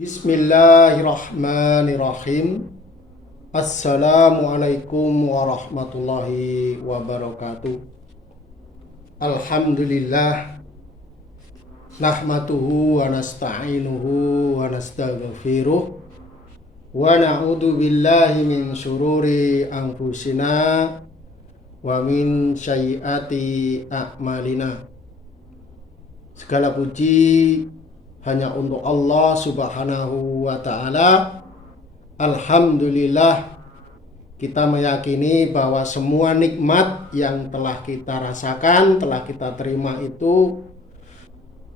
Bismillahirrahmanirrahim. Assalamualaikum warahmatullahi wabarakatuh. Alhamdulillah. Nahmatuhu wa nasta'inuhu wa nastaghfiruh. Wa na'udzu billahi min syururi anfusina wa min sayyiati a'malina. Segala puji hanya untuk Allah Subhanahu wa ta'ala. Alhamdulillah, kita meyakini bahwa semua nikmat yang telah kita rasakan, telah kita terima itu,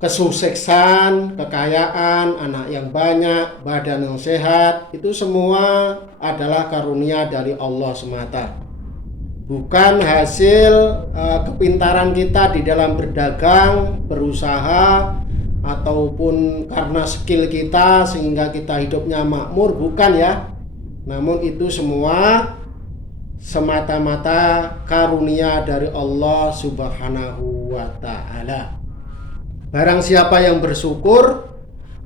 kesuksesan, kekayaan, anak yang banyak, badan yang sehat, itu semua adalah karunia dari Allah semata. Bukan hasil kepintaran kita di dalam berdagang, berusaha, ataupun karena skill kita sehingga kita hidupnya makmur, bukan ya. Namun itu semua semata-mata karunia dari Allah Subhanahu wa ta'ala. Barang siapa yang bersyukur,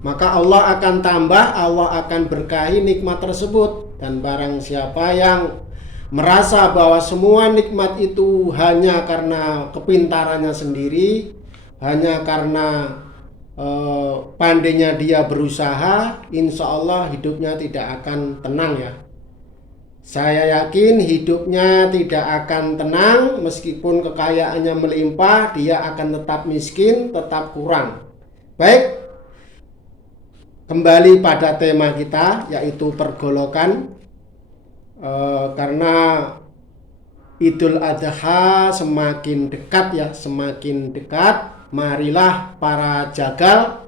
maka Allah akan tambah, Allah akan berkahi nikmat tersebut. Dan barang siapa yang merasa bahwa semua nikmat itu hanya karena kepintarannya sendiri, hanya karena pandainya dia berusaha, insya Allah hidupnya tidak akan tenang ya. Saya yakin hidupnya tidak akan tenang, meskipun kekayaannya melimpah, dia akan tetap miskin, tetap kurang. Baik, kembali pada tema kita, yaitu pergolakan. Karena Idul Adha semakin dekat ya, semakin dekat. Marilah para jagal,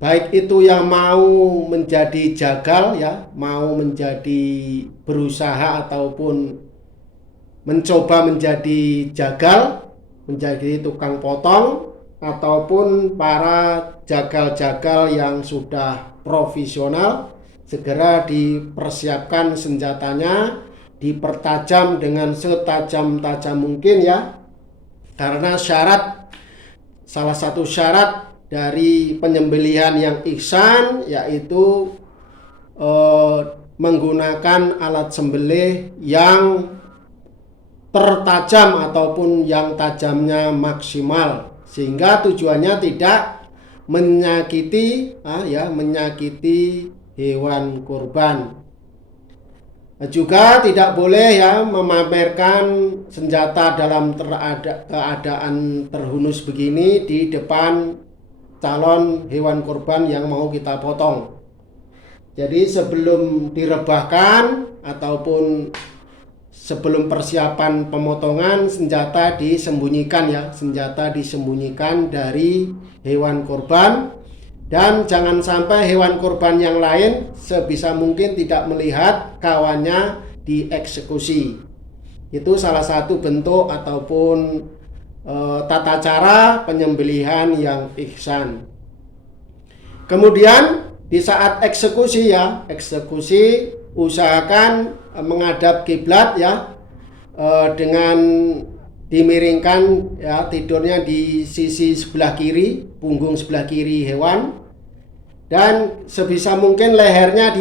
baik itu yang mau menjadi jagal ya, mau menjadi berusaha ataupun mencoba menjadi jagal, menjadi tukang potong, ataupun para jagal-jagal yang sudah profesional, segera dipersiapkan senjatanya, dipertajam dengan setajam-tajam mungkin ya. Karena salah satu syarat dari penyembelihan yang ihsan yaitu menggunakan alat sembelih yang tertajam ataupun yang tajamnya maksimal, sehingga tujuannya tidak menyakiti hewan kurban. Juga tidak boleh ya memamerkan senjata dalam keadaan terhunus begini di depan calon hewan kurban yang mau kita potong. Jadi sebelum direbahkan ataupun sebelum persiapan pemotongan, senjata disembunyikan dari hewan kurban. Dan jangan sampai hewan kurban yang lain sebisa mungkin tidak melihat kawannya dieksekusi. Itu salah satu bentuk ataupun tata cara penyembelihan yang ihsan. Kemudian di saat eksekusi usahakan menghadap kiblat ya, dengan dimiringkan ya, tidurnya di sisi sebelah kiri, punggung sebelah kiri hewan, dan sebisa mungkin lehernya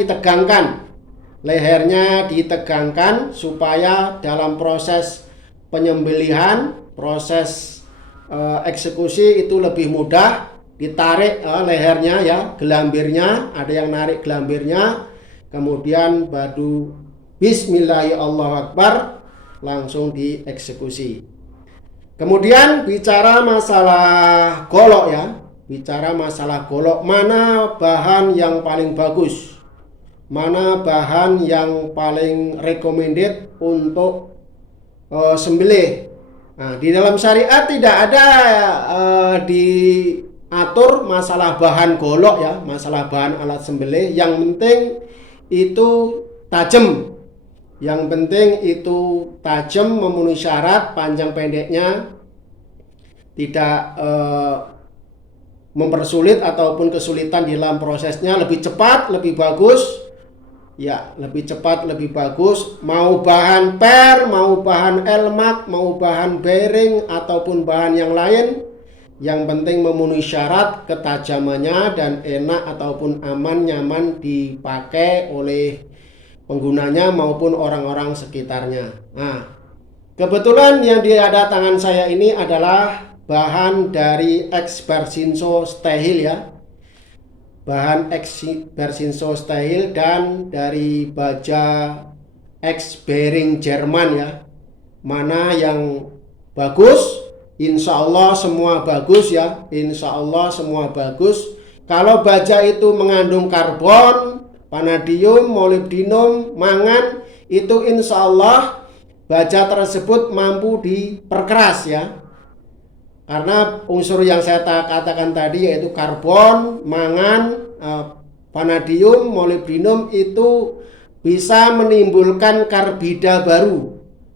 ditegangkan supaya dalam proses penyembelihan, proses eksekusi itu lebih mudah. Ditarik lehernya ya, gelambirnya, ada yang narik gelambirnya, kemudian baru Bismillahirrahmanirrahim, langsung dieksekusi. Kemudian bicara masalah golok ya, mana bahan yang paling bagus, mana bahan yang paling recommended untuk sembelih. Nah, di dalam syariat tidak ada diatur masalah bahan golok ya, masalah bahan alat sembelih. Yang penting itu tajam. Yang penting itu tajam, memenuhi syarat, panjang pendeknya tidak mempersulit ataupun kesulitan di dalam prosesnya, lebih cepat, lebih bagus. Ya, lebih cepat, lebih bagus. Mau bahan per, mau bahan elmak, mau bahan bearing ataupun bahan yang lain, Yang penting memenuhi syarat ketajamannya dan enak ataupun aman nyaman dipakai oleh penggunanya maupun orang-orang sekitarnya. Nah, kebetulan yang di ada tangan saya ini adalah bahan dari X Bersinso Stahil ya. Bahan X Bersinso Stahil dan dari baja X Bearing Jerman ya. Mana yang bagus? Insya Allah semua bagus ya. Insya Allah semua bagus. Kalau baja itu mengandung karbon, vanadium, molibdenum, mangan, itu insya Allah baja tersebut mampu diperkeras ya. Karena unsur yang saya katakan tadi yaitu karbon, mangan, vanadium, molibdenum itu bisa menimbulkan karbida baru.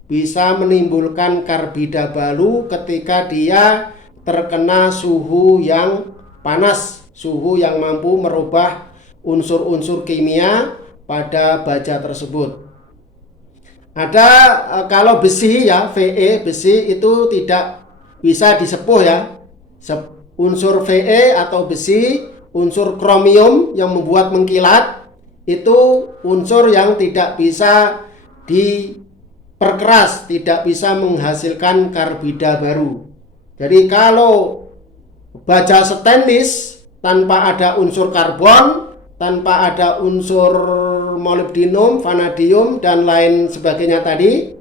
Bisa menimbulkan karbida baru ketika dia terkena suhu yang panas, suhu yang mampu merubah unsur-unsur kimia pada baja tersebut. Ada kalau besi ya, Fe, besi itu tidak bisa disepuh ya. Unsur Fe atau besi, unsur kromium yang membuat mengkilat, itu unsur yang tidak bisa diperkeras, tidak bisa menghasilkan karbida baru. Jadi kalau baja stainless tanpa ada unsur karbon, tanpa ada unsur molibdenum, vanadium dan lain sebagainya tadi,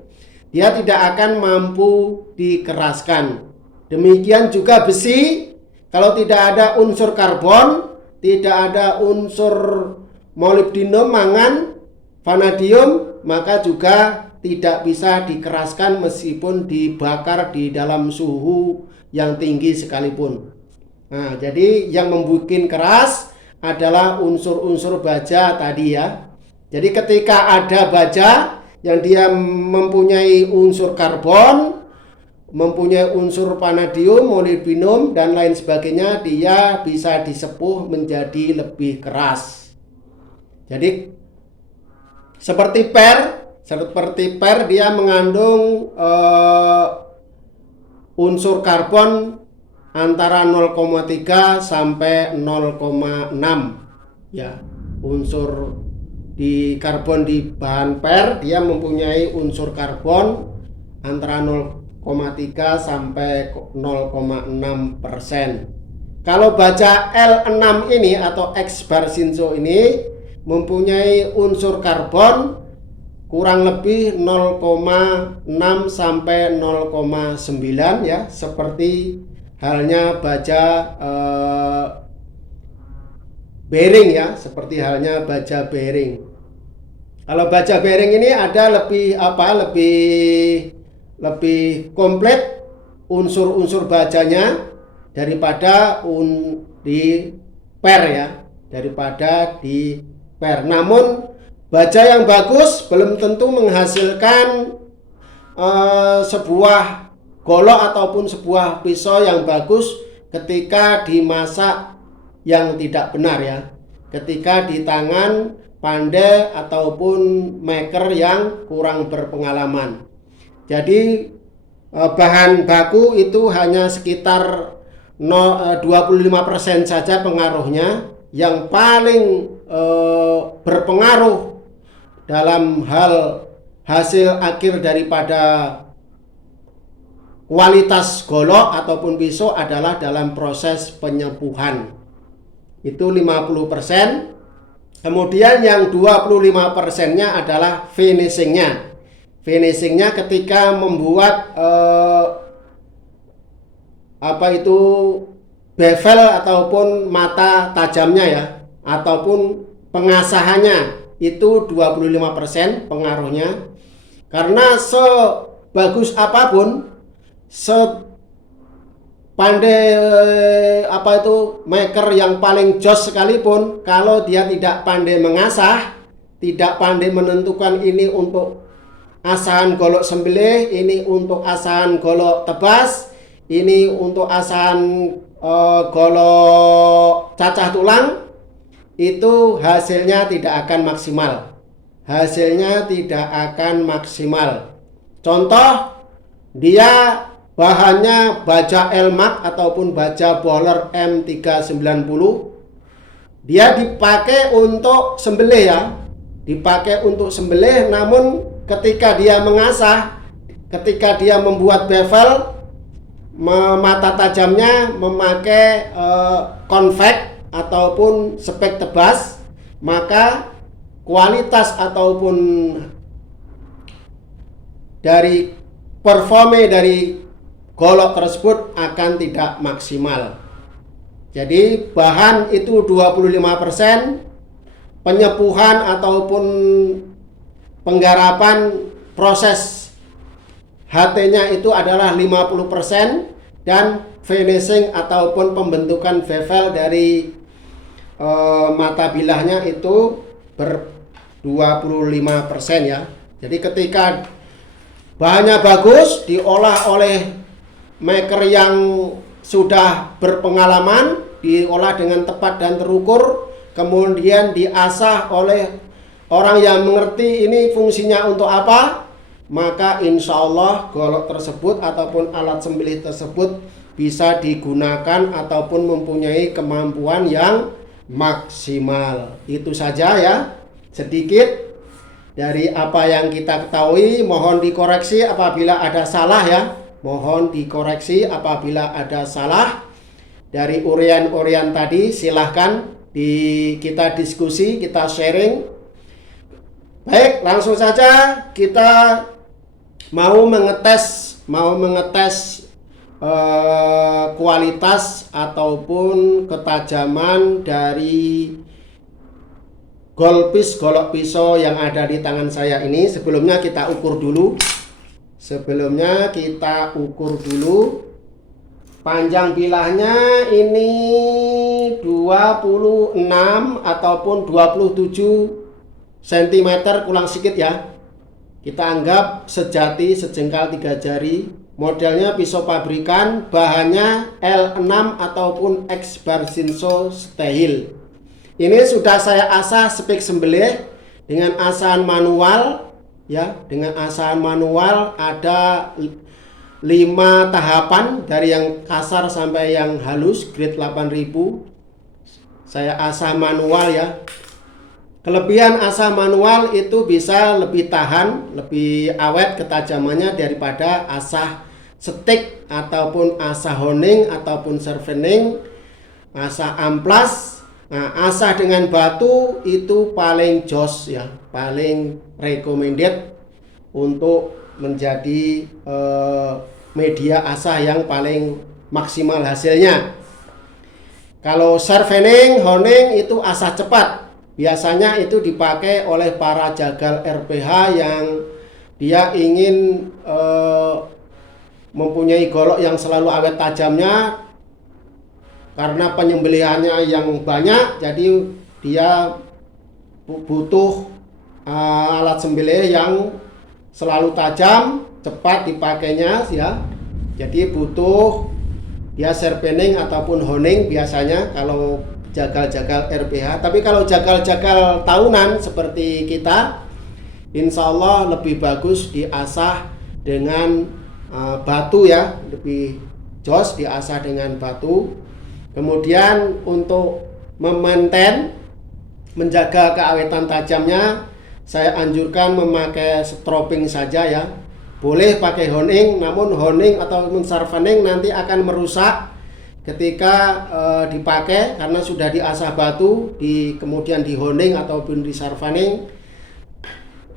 dia tidak akan mampu dikeraskan. Demikian juga besi, kalau tidak ada unsur karbon, tidak ada unsur molibdenum, mangan, vanadium, maka juga tidak bisa dikeraskan meskipun dibakar di dalam suhu yang tinggi sekalipun. Nah, jadi yang membuat keras adalah unsur-unsur baja tadi ya. Jadi ketika ada baja yang dia mempunyai unsur karbon, mempunyai unsur vanadium, molibdenum dan lain sebagainya, dia bisa disepuh menjadi lebih keras. Jadi seperti per dia mengandung unsur karbon antara 0,3 sampai 0,6 ya. Unsur di karbon di bahan per dia mempunyai unsur karbon antara 0,3 sampai 0,6%. Kalau baja L6 ini atau X Bersinso ini mempunyai unsur karbon kurang lebih 0,6 sampai 0,9 ya, seperti halnya baja bearing ya, seperti halnya baja bearing. Kalau baja bearing ini ada lebih komplit unsur-unsur bajanya daripada di per ya, daripada di per. Namun baja yang bagus belum tentu menghasilkan sebuah golok ataupun sebuah pisau yang bagus ketika dimasak yang tidak benar ya, ketika di tangan pandai ataupun maker yang kurang berpengalaman. Jadi bahan baku itu hanya sekitar 25% saja pengaruhnya. Yang paling berpengaruh dalam hal hasil akhir daripada kualitas golok ataupun pisau adalah dalam proses penyepuhan. Itu 50%. Kemudian yang 25%-nya adalah finishingnya. Finishingnya ketika membuat bevel ataupun mata tajamnya ya, ataupun pengasahannya, itu 25% pengaruhnya. Karena sebagus apapun, sepandai maker yang paling jos sekalipun, kalau dia tidak pandai mengasah, tidak pandai menentukan ini untuk asahan golok sembelih, ini untuk asahan golok tebas, ini untuk asahan golok cacah tulang, itu hasilnya tidak akan maksimal. Hasilnya tidak akan maksimal. Contoh, dia bahannya baja Elmax ataupun baja Bowler M390. Dia dipakai untuk sembelih ya, dipakai untuk sembelih. Namun ketika dia mengasah, ketika dia membuat bevel, mata tajamnya memakai konvek ataupun spek tebas, maka kualitas ataupun dari performa dari golok tersebut akan tidak maksimal. Jadi bahan itu 25%, penyepuhan ataupun penggarapan proses HT-nya itu adalah 50%, dan finishing ataupun pembentukan bevel dari mata bilahnya itu 25% ya. Jadi ketika bahannya bagus, diolah oleh maker yang sudah berpengalaman, diolah dengan tepat dan terukur, kemudian diasah oleh orang yang mengerti ini fungsinya untuk apa, maka insya Allah golok tersebut ataupun alat sembelih tersebut bisa digunakan ataupun mempunyai kemampuan yang maksimal. Itu saja ya, sedikit dari apa yang kita ketahui. Mohon dikoreksi apabila ada salah ya, mohon dikoreksi apabila ada salah dari urian-urian tadi. Silahkan kita diskusi, kita sharing. Baik, langsung saja kita mau mengetes kualitas ataupun ketajaman dari golok pisau yang ada di tangan saya ini. Sebelumnya kita ukur dulu. Panjang bilahnya ini 26 ataupun 27 cm kurang sedikit ya. Kita anggap sejati sejengkal 3 jari. Modelnya pisau pabrikan, bahannya L6 ataupun X Barsinso Stehil. Ini sudah saya asah spek sembelih dengan asahan manual ya. Dengan asahan manual ada 5 tahapan, dari yang kasar sampai yang halus grade 8000. Saya asah manual ya. Kelebihan asah manual itu bisa lebih tahan, lebih awet ketajamannya daripada asah stick ataupun asah honing ataupun servening, asah amplas. Nah, asah dengan batu itu paling jos ya, paling recommended untuk menjadi media asah yang paling maksimal hasilnya. Kalau servening, honing itu asah cepat. Biasanya itu dipakai oleh para jagal RPH yang dia ingin mempunyai golok yang selalu awet tajamnya. Karena penyembelihannya yang banyak, jadi dia butuh alat sembelih yang selalu tajam, cepat dipakainya ya. Jadi butuh dia serpening ataupun honing biasanya kalau jagal-jagal RPH. Tapi kalau jagal-jagal tahunan seperti kita, insya Allah lebih bagus diasah dengan batu ya, lebih jos diasah dengan batu. Kemudian untuk menjaga keawetan tajamnya, saya anjurkan memakai stropping saja ya. Boleh pakai honing, namun honing ataupun sarvaning nanti akan merusak ketika dipakai karena sudah diasah batu, kemudian di honing ataupun di sarvaning,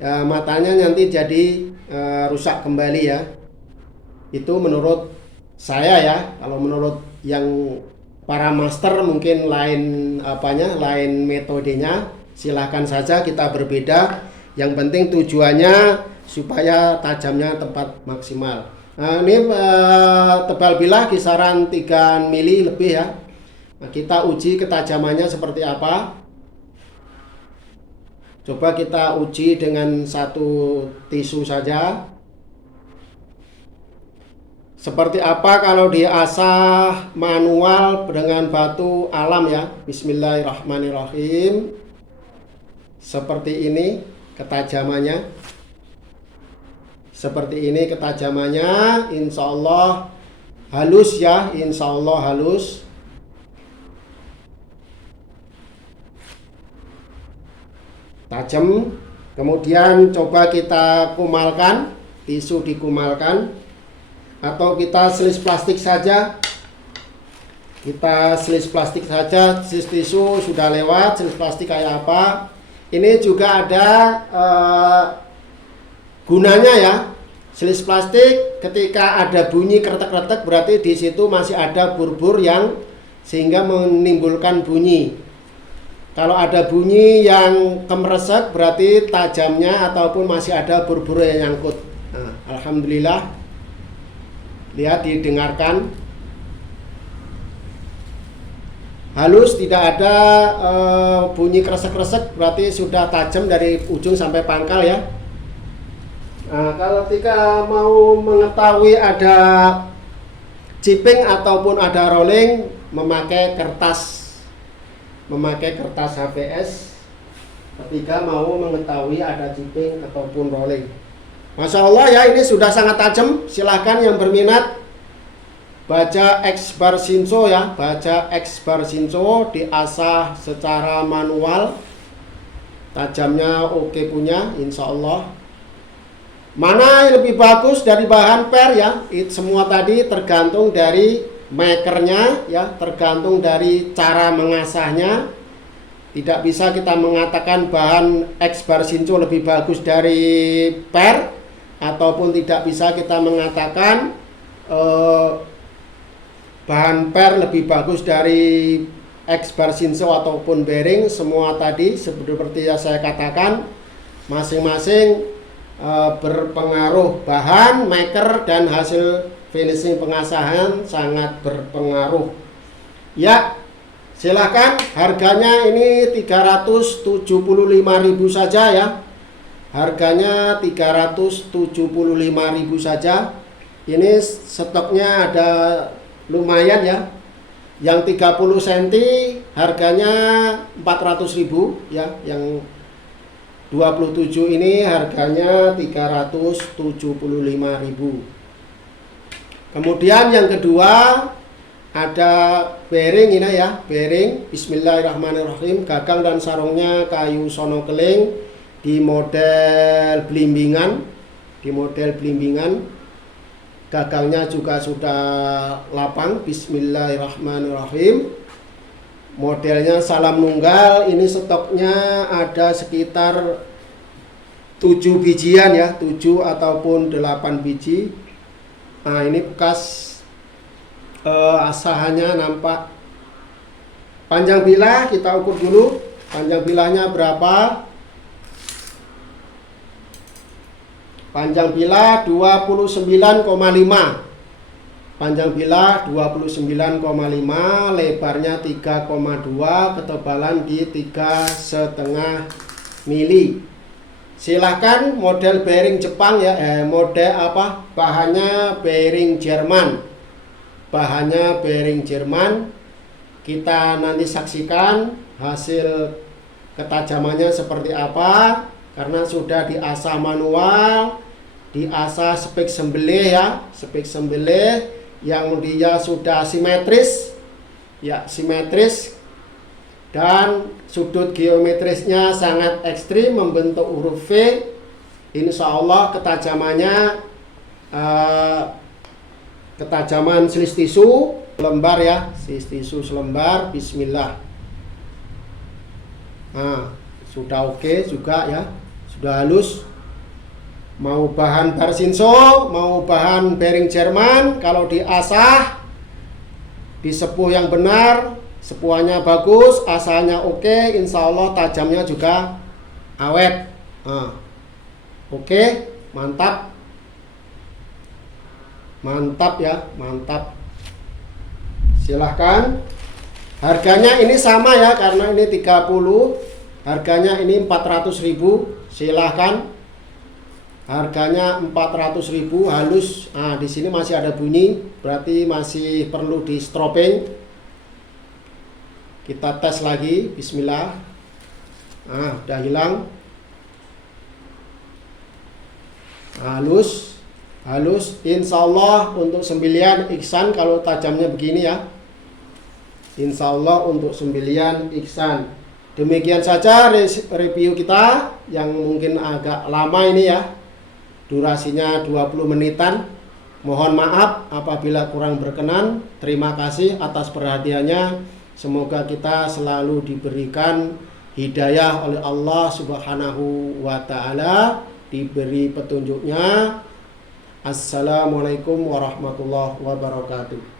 matanya nanti jadi rusak kembali ya. Itu menurut saya ya. Kalau menurut yang para master mungkin lain lain metodenya. Silahkan saja, kita berbeda. Yang penting tujuannya supaya tajamnya tepat maksimal. Nah, ini tebal bilah kisaran 3 mili lebih ya. Nah, kita uji ketajamannya seperti apa. Coba kita uji dengan satu tisu saja. Seperti apa kalau diasah manual dengan batu alam ya. Bismillahirrahmanirrahim. Seperti ini ketajamannya. seperti ini ketajamannya, insya Allah halus ya, insya Allah halus. Tajam. Kemudian coba kita kumalkan, tisu dikumalkan, atau kita selis plastik saja. Kita selis plastik saja, selis tisu sudah lewat, selis plastik kayak apa. Ini juga ada gunanya ya. Selis plastik ketika ada bunyi kretek-kretek berarti di situ masih ada bur-bur yang sehingga menimbulkan bunyi. Kalau ada bunyi yang kemeresek berarti tajamnya ataupun masih ada bur-bur yang nyangkut. Nah, alhamdulillah. Lihat, didengarkan. Halus, tidak ada bunyi kresek-kresek berarti sudah tajam dari ujung sampai pangkal ya. Nah, kalau ketika mau mengetahui ada chipping ataupun ada rolling, memakai kertas HVS ketika mau mengetahui ada chipping ataupun rolling. Masya Allah ya, ini sudah sangat tajam. Silahkan yang berminat baca X bar Shinso ya, baca X bar Shinso, diasah secara manual. Tajamnya oke punya, insya Allah. Mana yang lebih bagus dari bahan per ya? Semua tadi tergantung dari makernya ya, tergantung dari cara mengasahnya. Tidak bisa kita mengatakan bahan X bar Shinso lebih bagus dari per, ataupun tidak bisa kita mengatakan bahan per lebih bagus dari X bar Shinso ataupun bearing. Semua tadi seperti yang saya katakan, masing-masing berpengaruh. Bahan, maker, dan hasil finishing pengasahan sangat berpengaruh ya. Silahkan, harganya ini 375.000 saja ya. Harganya 375.000 saja. Ini stoknya ada lumayan ya. Yang 30 cm harganya 400.000 ya. Yang 27 ini harganya 375.000. Kemudian yang kedua ada bearing ini ya, bearing. Bismillahirrahmanirrahim. Gagang dan sarungnya kayu sono keling di model blimbingan, Gagangnya juga sudah lapang. Bismillahirrahmanirrahim. Modelnya salam nunggal. Ini stoknya ada sekitar 7 bijian ya, 7 ataupun 8 biji. Nah, ini bekas asahannya nampak. Panjang bilah kita ukur dulu. Panjang bilahnya berapa? Panjang bilah 29,5. Panjang bilah 29,5, lebarnya 3,2, ketebalan di 3,5 mili. Silahkan model bearing Jepang ya, model apa? Bahannya bearing Jerman. Kita nanti saksikan hasil ketajamannya seperti apa, karena sudah diasah manual, diasah spek sembelih ya, spek sembelih yang dia sudah simetris ya, simetris, dan sudut geometrisnya sangat ekstrim membentuk huruf V. Insya Allah ketajamannya ketajaman selis tisu lembar ya, selis tisu selembar. Bismillah. Nah, sudah oke juga ya, sudah halus. Mau bahan bar Shinso, mau bahan bearing Jerman, kalau diasah, disepuh yang benar, sepuhannya bagus, asalnya oke, insya Allah tajamnya juga awet. Nah, oke, mantap. Mantap ya, mantap. Silahkan. Harganya ini sama ya, karena ini 30. Harganya ini 400.000. Silahkan. Harganya 400.000 halus. Nah, di sini masih ada bunyi, berarti masih perlu di stropping. Kita tes lagi. Bismillah. Nah, udah hilang. halus. Insya Allah untuk sembelian ihsan kalau tajamnya begini ya. Insya Allah untuk sembelian ihsan. Demikian saja review kita yang mungkin agak lama ini ya. Durasinya 20 menitan. Mohon maaf apabila kurang berkenan. Terima kasih atas perhatiannya. Semoga kita selalu diberikan hidayah oleh Allah Subhanahu wa ta'ala, diberi petunjuknya. Assalamualaikum warahmatullahi wabarakatuh.